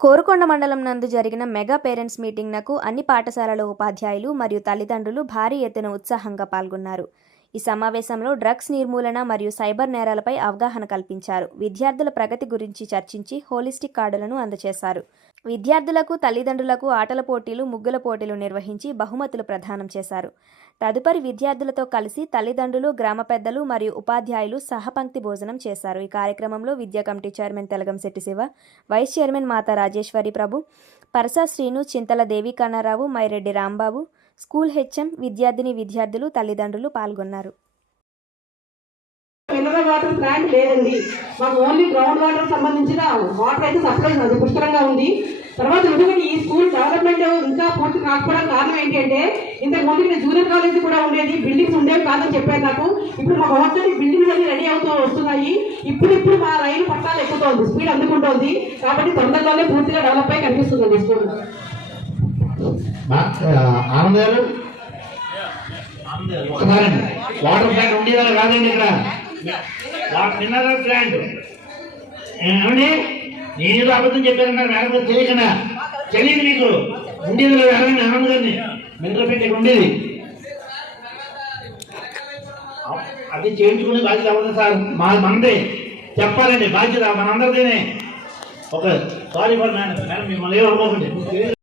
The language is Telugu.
కోరుకొండ మండలం నందు జరిగిన మెగా పేరెంట్స్ మీటింగ్నకు అన్ని పాఠశాలల ఉపాధ్యాయులు మరియు తల్లిదండ్రులు భారీ ఎత్తున ఉత్సాహంగా పాల్గొన్నారు. ఈ సమావేశంలో డ్రగ్స్ నిర్మూలన మరియు సైబర్ నేరాలపై అవగాహన కల్పించారు. విద్యార్థుల ప్రగతి గురించి చర్చించి హోలిస్టిక్ కార్డులను అందజేశారు విద్యార్థులకు తల్లిదండ్రులకు ఆటల పోటీలు ముగ్గుల పోటీలు నిర్వహించి బహుమతులు ప్రదానం చేశారు. తదుపరి విద్యార్థులతో కలిసి తల్లిదండ్రులు గ్రామ పెద్దలు మరియు ఉపాధ్యాయులు సహపంక్తి భోజనం చేశారు. ఈ కార్యక్రమంలో విద్యా committee chairman Telagamsetti Siva vice chairman Mata Rajeswari Prabhu Parasa Srinu Chintala Devi Kannarao Myreddy Rambabu school HM విద్యార్థిని విద్యార్థులు తల్లిదండ్రులు పాల్గొన్నారు. మినరల్ వాటర్ ప్లాంట్ లేదండి. మాకు ఓన్లీ గ్రౌండ్ వాటర్ సంబంధించిన వాటర్ అయితే సప్లై అది పుష్కలంగా ఉంది. తర్వాత ఎందుకంటే ఈ స్కూల్ డెవలప్మెంట్ ఇంకా పూర్తి రాకపోవడం కారణం ఏంటంటే ఇంతకు ముందు ఇక్కడ జూనియర్ కాలేజ్ కూడా ఉండేది బిల్డింగ్స్ ఉండేవి కాదని చెప్పారు నాకు. ఇప్పుడు మా మొత్తం బిల్డింగ్స్ అన్ని రెడీ అవుతూ వస్తున్నాయి. ఇప్పుడు ఇప్పుడు మా రైలు పట్టాలు ఎక్కుతోంది స్పీడ్ అందుకుంటోంది. కాబట్టి తొందరలోనే పూర్తిగా డెవలప్ అయి కనిపిస్తుంది స్కూల్. ఆనంద్ గారు? ఒకసారి వాటర్ ప్లాంట్ ఉండేదా కాదండి ఇక్కడ. Water mineral plant? ఏమండి? నేను అబద్ధం చెప్పారన్నారు మేడం గారు తెలియకనా తెలియదు మీకు. ఉండేది లేదు అడగండి ఆనంద్ గారిని. మినరల్ ప్లాంట్ ఇక్కడ ఉండేది. అది చేయించుకునే బాధ్యత అవ్వదు సార్? మా మనదే. చెప్పాలండి బాధ్యత మనందరిదేనే. ఒక సారీ ఫర్ మేడం మేడం మిమ్మల్ని ఏమనుకోకండి